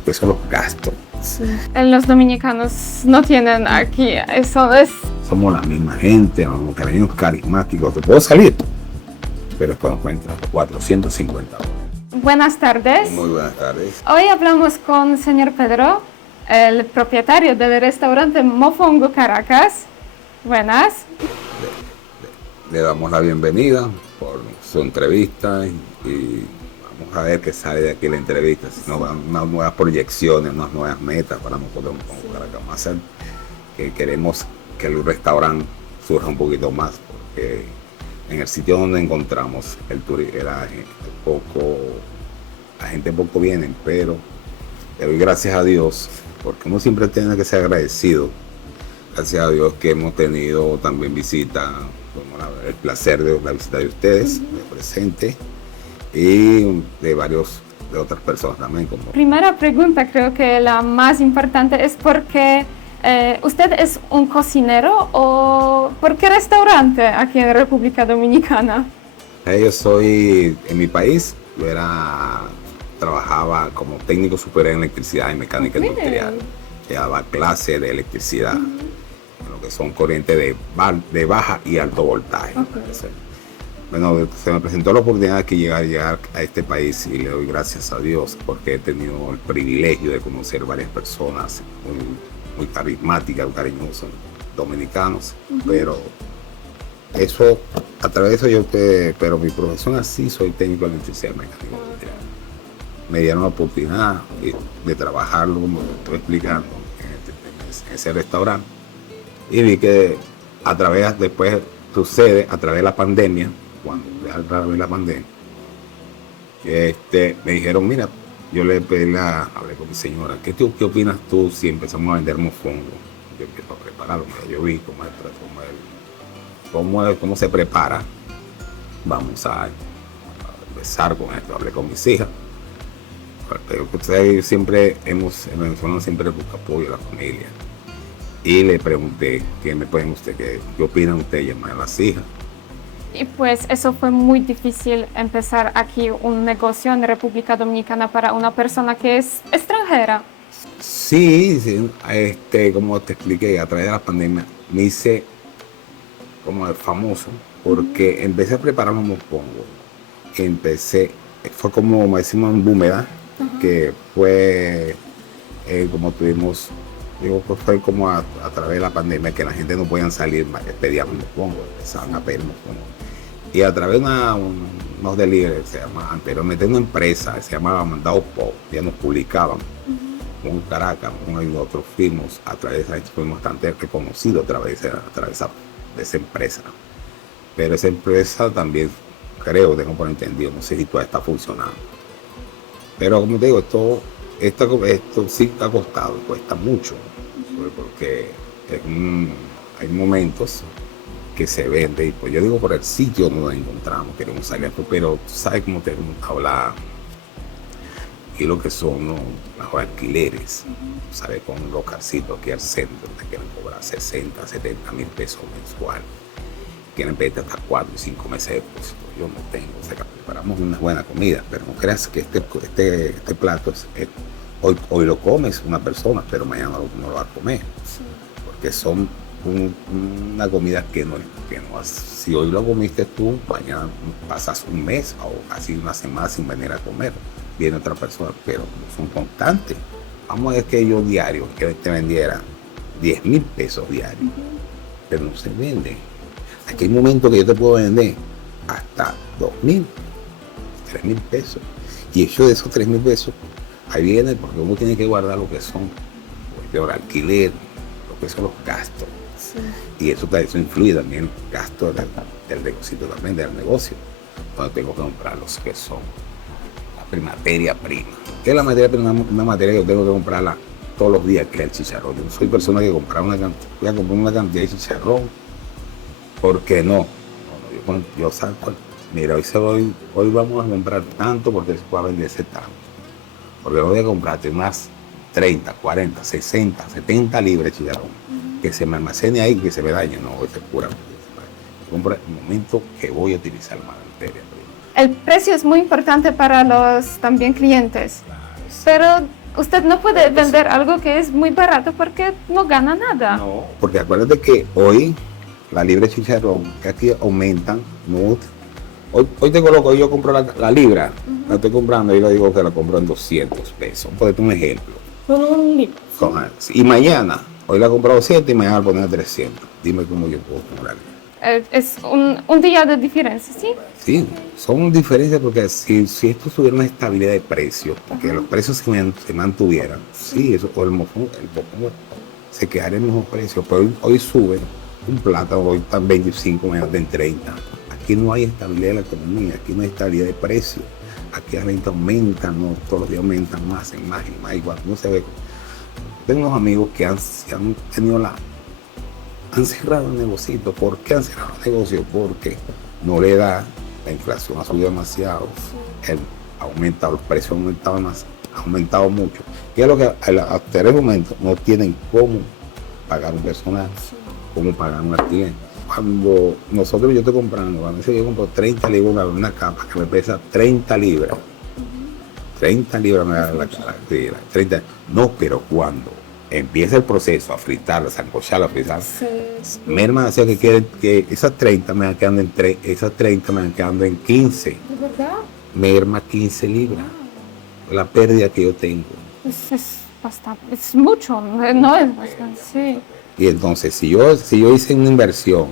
lo que son los gastos. Sí. Los dominicanos no tienen aquí, eso es... Somos la misma gente, somos cariños carismáticos, te puedo salir, pero después nos cuentan $450. Buenas tardes. Muy buenas tardes. Hoy hablamos con el señor Pedro, el propietario del restaurante Mofongo Caracas. Buenas. Le damos la bienvenida por su entrevista y vamos a ver qué sale de aquí la entrevista, si nos dan unas nuevas proyecciones, unas nuevas metas para nosotros Mofongo Caracas. Vamos a hacer que queremos que el restaurante surja un poquito más, porque en el sitio donde encontramos la gente poco viene, pero le doy gracias a Dios, porque uno siempre tiene que ser agradecido. Gracias a Dios que hemos tenido también visita, el placer de la visita de ustedes, de presente, y de otras personas también. Primera pregunta, creo que la más importante es porque ¿usted es un cocinero o por qué restaurante aquí en República Dominicana? Yo soy, en mi país, trabajaba como técnico superior en electricidad y mecánica industrial. Daba clases de electricidad, en lo que son corrientes de baja y alto voltaje. Bueno, se me presentó la oportunidad de llegar a este país y le doy gracias a Dios porque he tenido el privilegio de conocer varias personas muy carismáticas, cariñosas, dominicanos, pero eso, a través de eso pero mi profesión así, soy técnico de electricidad y mecánica industrial. Me dieron la oportunidad de trabajarlo, como te estoy explicando, en ese restaurante, y vi que después sucede, a través de la pandemia, me dijeron, mira, yo hablé con mi señora, ¿qué opinas tú si empezamos a vender mofongo? Yo empiezo a prepararlo, yo vi cómo se prepara. Vamos a empezar con esto. Hablé con mis hijas. Siempre en Venezuela siempre busca apoyo a la familia. Y le pregunté, ¿qué opinan ustedes? Llamar a las hijas. Y pues eso fue muy difícil empezar aquí un negocio en República Dominicana para una persona que es extranjera. Sí, como te expliqué, a través de la pandemia me hice como famoso porque empecé a preparar un mofongo. Fue como decimos en búmeda, que fue como tuvimos, fue como a través de la pandemia que la gente no podía salir, pedían mofongo, empezaban a pedir mofongo. Y a través de unos delivery, anteriormente una empresa, se llamaba Mandado Pop, ya nos publicaban. Con Caracas, con otros firmas, a través de esa fuimos bastante reconocidos a través de esa empresa. Pero esa empresa también, tengo por entendido, no sé si todavía está funcionando. Pero como te digo, esto sí ha costado, cuesta mucho, porque hay momentos que se vende, y pues yo digo por el sitio donde nos encontramos, queremos salir, pero tú sabes cómo te hemos hablado y lo que son los alquileres, ¿sabes? Con un localcito aquí al centro, te quieren cobrar 60, 70 mil pesos mensual, quieren pedirte hasta 4 y 5 meses de depósito. Yo no tengo, preparamos una buena comida, pero no creas que este plato hoy lo comes una persona, pero mañana no lo va a comer, porque son una comida que no si hoy lo comiste tú, mañana pasas un mes o casi una semana sin venir a comer, viene otra persona, pero no son constantes. Vamos a ver que yo diario, que te vendiera 10 mil pesos diarios, pero no se vende. Aquí hay momentos que yo te puedo vender hasta 2.000, 3.000 pesos, y eso de esos 3.000 pesos, ahí viene porque uno tiene que guardar lo que son el alquiler, lo que son los gastos. Sí. Y eso influye también en el gasto del negocio, donde tengo que comprar los que son materia prima. ¿Qué es la materia prima? Una materia que yo tengo que comprarla todos los días, que es el chicharrón. Yo no soy persona que voy a comprar una cantidad de chicharrón, porque no, yo salgo, mira, hoy vamos a comprar tanto porque se puede vender ese tanto. Porque voy a comprarte unas 30, 40, 60, 70 libras de chicharrón, que se me almacene ahí, que se me dañe. No, es pura. Compra el momento que voy a utilizar la materia prima. El precio es muy importante para los también clientes. Pero Usted no puede vender algo que es muy barato porque no gana nada. No, porque acuérdate que hoy la libra de chicharrón, que aquí aumentan, no, hoy te coloco, yo compro la libra, la estoy comprando y le digo que la compro en 200 pesos. Por un ejemplo. Con un libro. Y mañana, hoy la compro a 200 y mañana la poner a 300. Dime cómo yo puedo comprar. Es un día de diferencia, ¿sí? Sí, son diferencias porque si esto tuviera una estabilidad de precios, porque los precios se mantuvieran, sí, eso, o el mofongo se quedaría en el mismo precio, pero hoy sube un plátano, hoy está en 25, mañana en 30. Aquí no hay estabilidad de la economía, aquí no hay estabilidad de precios, aquí la renta aumenta, no, todos los días aumentan más y más y más, igual no se ve. Tengo unos amigos que han cerrado el negocio. ¿Por qué han cerrado el negocio? Porque no le da, la inflación ha subido demasiado, los precios ha aumentado mucho. Y es lo que hasta el momento no tienen cómo pagar un personal, cómo pagar un alquiler. Cuando yo estoy comprando, a veces yo compro 30 libras una capa que me pesa 30 libras. 30 libras me da la 30. No, pero cuando empieza el proceso a fritarla, a sancocharla, a fritar, merma hacía que esas 30 me van quedando esas 30 me van quedando en 15. ¿De verdad? Merma 15 libras. La pérdida que yo tengo. Es bastante, es mucho, no es bastante, sí. Y entonces, si yo hice una inversión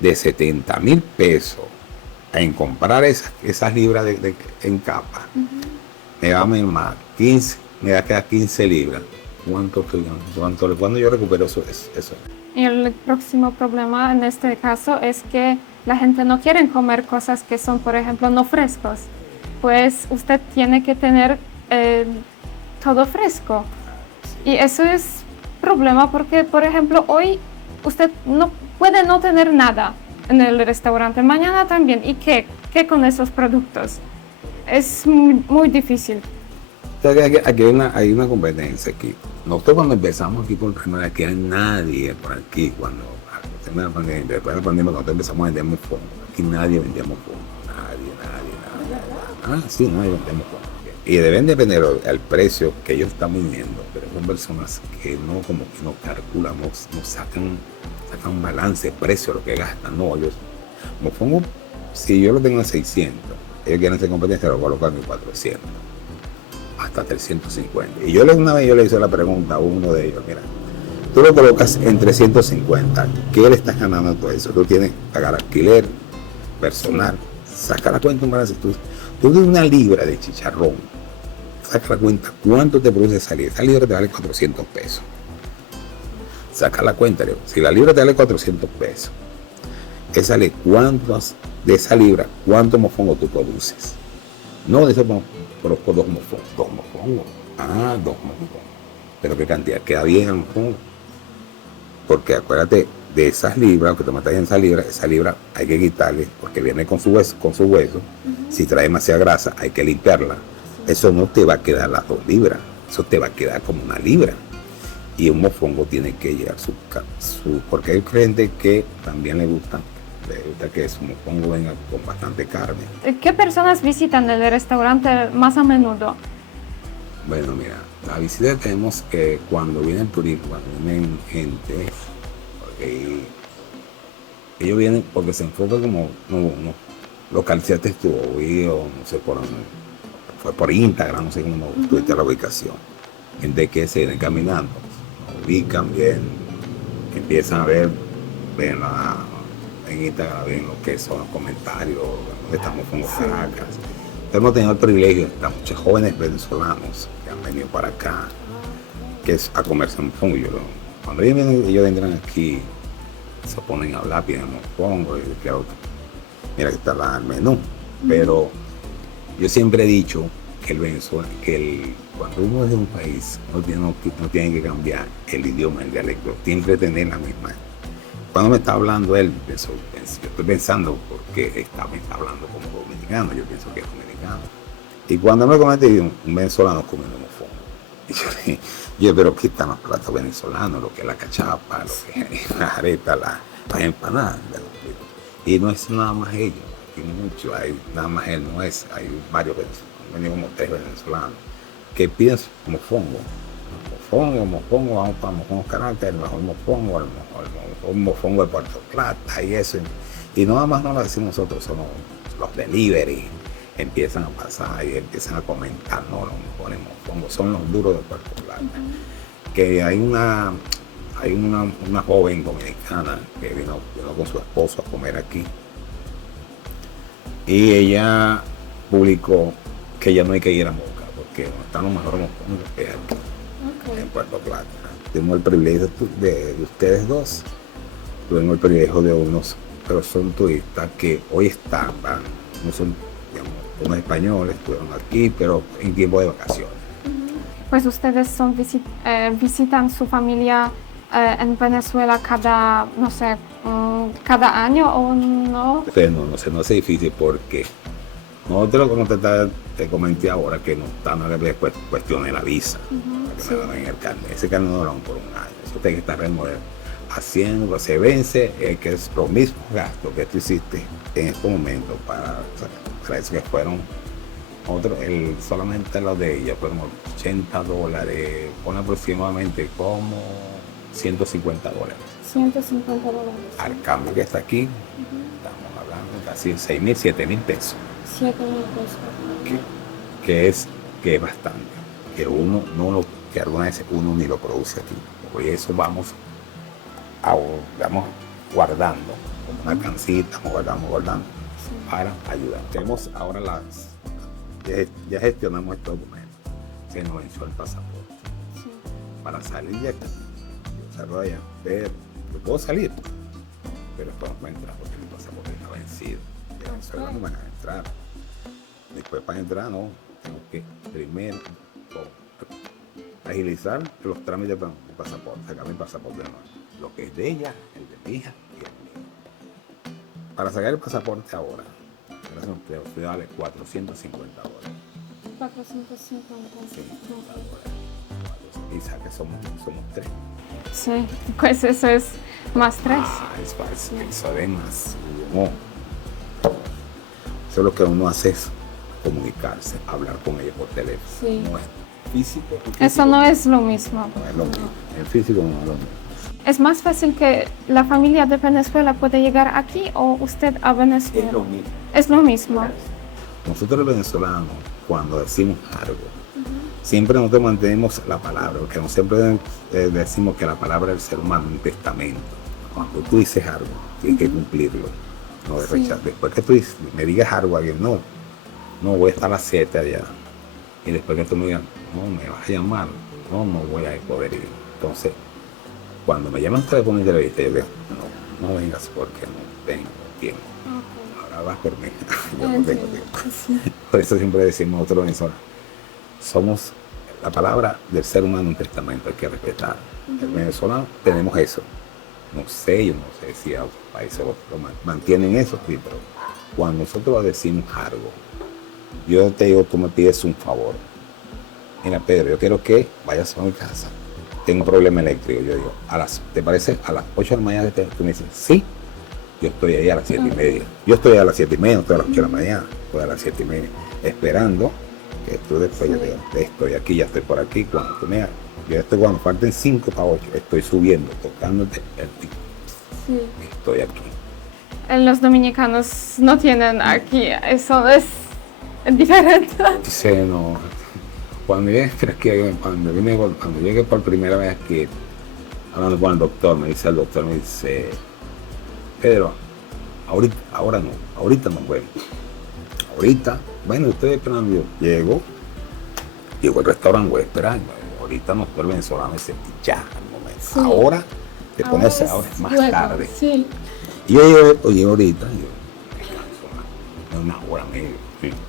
de 70,000 pesos en comprar esas libras en capa, me va a mermar 15, me va a quedar 15 libras. ¿Cuándo yo recupero eso? Y el próximo problema en este caso es que la gente no quiere comer cosas que son, por ejemplo, no frescos. Pues usted tiene que tener todo fresco. Y eso es problema porque, por ejemplo, hoy usted no puede no tener nada en el restaurante, mañana también. ¿Y qué con esos productos? Es muy difícil. Aquí hay una competencia aquí. Nosotros cuando empezamos aquí por primera vez, aquí hay nadie por aquí, después de la pandemia, cuando nosotros empezamos a vender mofongo, aquí nadie vendía mofongo, nadie. Sí, nadie vendía mofongo. Y deben depender del precio que ellos están vendiendo, pero son personas que no calculan, no sacan un balance de precio, lo que gastan, no, ellos, mofongo, si yo lo tengo en 600, ellos quieren hacer competencia, lo colocan en 400. Hasta 350. Y una vez yo le hice la pregunta a uno de ellos, mira, tú lo colocas en 350, ¿qué le estás ganando a todo eso? Tú tienes que pagar alquiler, personal, saca la cuenta, tú tienes una libra de chicharrón, saca la cuenta, ¿cuánto te produce esa libra? Esa libra te vale 400 pesos. Saca la cuenta, si la libra te vale 400 pesos, sale cuántos de esa libra, cuánto mofongo tú produces. No de eso, produzco dos mofongos. Dos mofongos. Pero qué cantidad queda bien el mofongo. Porque acuérdate, de esas libras, aunque te matas en esa libra hay que quitarle, porque viene con su hueso. Si trae demasiada grasa, hay que limpiarla. Eso no te va a quedar las 2 libras, eso te va a quedar como 1 libra. Y un mofongo tiene que llevar porque hay gente que también le gusta que su mofongo venga con bastante carne. ¿Qué personas visitan el restaurante más a menudo? Bueno, mira, la visita tenemos que cuando viene el turismo, cuando vienen gente, porque ellos vienen porque se enfoca como localizaste tu oído, no sé, fue por Instagram, no sé cómo tuviste la ubicación. Gente que se viene caminando, ubican bien, empiezan a ver, ven en Instagram, ven lo que son los comentarios, donde estamos como Caracas. Hemos tenido el privilegio de muchos jóvenes venezolanos que han venido para acá, que es a comerse mofongo. Cuando ellos entran aquí, se ponen a hablar, piden mofongo, y mira que está el menú. Pero yo siempre he dicho que cuando uno es de un país, no tiene que cambiar el idioma, el dialecto, tiene que tener la misma. Cuando me está hablando él, yo estoy pensando porque me está hablando como dominicano, yo pienso que es dominicano. Y cuando me comete un venezolano comiendo mofongo, y yo le pero aquí están los platos venezolanos, lo que es la cachapa, lo que es la arepa, las empanadas. Y no es nada más ellos, hay nada más él no es, hay varios venezolanos, venimos como 3 venezolanos. que piden mofongo. Mofongo, vamos para mofongo carácter, el mejor mofongo, el mejor mofongo de Puerto Plata y eso. Y no nada más no lo decimos nosotros, son los delivery. Empiezan a pasar y empiezan a comentar, no, los mejores mofongos son los duros de Puerto Plata. Que hay una joven dominicana que vino con su esposo a comer aquí. Y ella publicó que ya no hay que ir a Moca, porque no están los mejores mofongos que hay aquí en Puerto Plata. Tuvimos el privilegio de ustedes dos, tuvimos el privilegio de unos, pero son turistas que hoy están, no son, digamos, unos españoles, estuvieron aquí, pero en tiempo de vacaciones. Pues ustedes visitan su familia en Venezuela cada, no sé, cada año o no. Entonces no hace difícil porque nosotros, como te comenté ahora, que no le cuestioné la visa, para que me den el carnet. Ese carnet no lo dan por un año. Eso tiene que estar haciendo, se vence, que es los mismos gastos que tú hiciste en este momento para eso que fueron solamente lo de ella fueron $80, pone aproximadamente como $150. $150. Al cambio que está aquí, estamos hablando de casi 6.000, 7.000 pesos. 7.000 pesos. Que es bastante. Que que algunas veces uno ni lo produce aquí. Por eso vamos guardando, como una cancita, guardando para ayudar. Tenemos ahora ya gestionamos este documento. Se nos venció el pasaporte. Sí. Para salir de aquí, yo salgo de allá, pero yo puedo salir, pero después no puedo entrar porque mi pasaporte está vencido. De Venezuela no van a entrar. Después para entrar no, tengo que primero agilizar los trámites de pasaporte, sacar mi pasaporte nuevo. Lo que es de ella, el de mi hija y el mío. Para sacar el pasaporte ahora, usted vale $450. 450. Sí, $4. Y sabe que somos 3. Sí, pues eso es más 3. Es fácil, eso de más. No. Eso lo que uno hace es comunicarse, hablar con ellos por teléfono. Sí. No es físico. Eso no es lo mismo. No es lo mismo. El físico no es lo mismo. ¿Es más fácil que la familia de Venezuela pueda llegar aquí o usted a Venezuela? Es lo mismo. Es lo mismo. Nosotros los venezolanos, cuando decimos algo, siempre nosotros mantenemos la palabra, porque siempre decimos que la palabra del ser humano es un testamento. Cuando tú dices algo, tienes que cumplirlo. No de rechazar. Después que tú me digas algo a alguien, no voy a estar a las 7 allá. Y después que tú me digas, no, me vas a llamar, no voy a poder ir. Entonces, cuando me llaman para poner entrevista, yo digo, no vengas porque no tengo tiempo. Ahora vas por mí, yo no tengo tiempo. Sí. Por eso siempre decimos nosotros venezolanos, somos la palabra del ser humano, un testamento, hay que respetar. El venezolano tenemos eso. No sé, yo no sé si a otros países lo mantienen eso, sí, pero cuando nosotros decimos algo, yo te digo, tú me pides un favor. Mira, Pedro, yo quiero que vayas a mi casa. Tengo un problema eléctrico. Yo digo, ¿te parece a las 8 de la mañana? Tú me dices, sí. Yo estoy ahí a las 7:30. Yo estoy a las 7:30, no estoy a las 8 de la mañana. Estoy a las 7:30 esperando que tú después yo diga, estoy aquí, ya estoy por aquí. Cuando tú me hagas, yo estoy cuando falten 5 para 8, estoy subiendo, tocándote el tipo. Sí. Estoy aquí. Los dominicanos no tienen aquí, eso es diferente. Dice, no. Cuando llegué por primera vez aquí, hablando con el doctor, me dice Pedro, ahora no nos vemos. Ahorita, bueno, estoy esperando, yo llego al restaurante, voy a esperar, ahorita no estoy venezolano, ese ya, al momento. Sí. Ahora, te pones ahora es más tarde. Sí. Y yo llego ahorita, una hora media,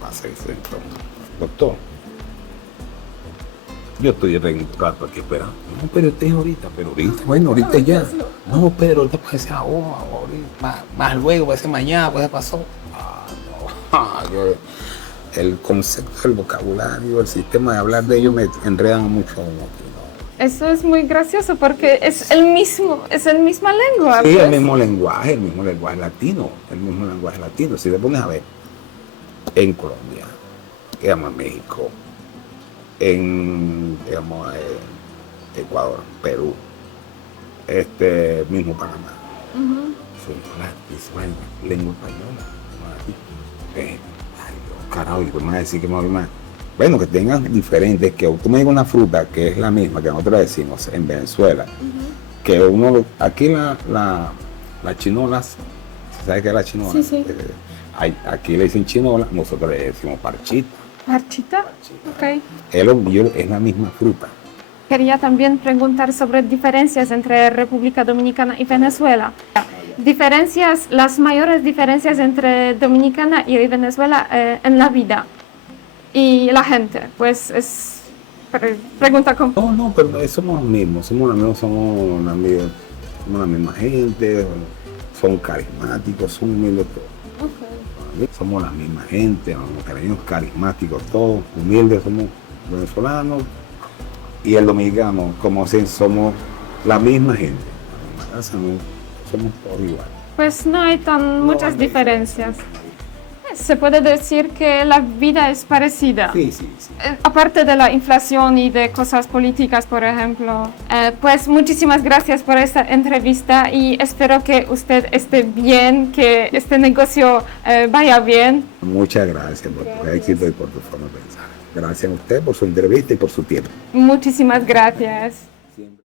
pasa ese doctor. Yo estoy un rato aquí esperando. No, pero usted es ahorita, bueno, ahorita ya. No, Pedro, ahorita puede ser ahorita, más luego, puede ser mañana, puede ser pasado. El concepto, el vocabulario, el sistema de hablar de ellos me enredan mucho. Eso es muy gracioso porque es la misma lengua. Sí, pues. el mismo lenguaje latino, Si te pones a ver, en Colombia, que llama México, en, digamos, Ecuador, Perú, mismo Panamá. Venezuela, lengua española. Ay, Dios, carajo, y tú me vas a decir que me voy más. Bueno, que tengan diferentes, que tú me digas una fruta que es la misma que nosotros decimos en Venezuela, que uno, aquí las chinolas, ¿sabes qué es la chinola? Sí, sí. Aquí le dicen chinola, nosotros le decimos parchita. ¿Parchita? Ok. Es la misma fruta. Quería también preguntar sobre diferencias entre República Dominicana y Venezuela. Diferencias, las mayores diferencias entre Dominicana y Venezuela en la vida y la gente, pues es pregunta con... No, pero somos los mismos, somos la misma gente, son carismáticos, son humildes todos. Somos la misma gente, los cariños carismáticos todos, humildes, somos venezolanos y el dominicano, como si somos la misma gente, la misma raza, somos todos iguales. Pues no hay muchas diferencias. Se puede decir que la vida es parecida. Sí. Aparte de la inflación y de cosas políticas, por ejemplo. Pues muchísimas gracias por esta entrevista y espero que usted esté bien, que este negocio vaya bien. Muchas gracias por tu éxito y por tu forma de pensar. Gracias a usted por su entrevista y por su tiempo. Muchísimas gracias.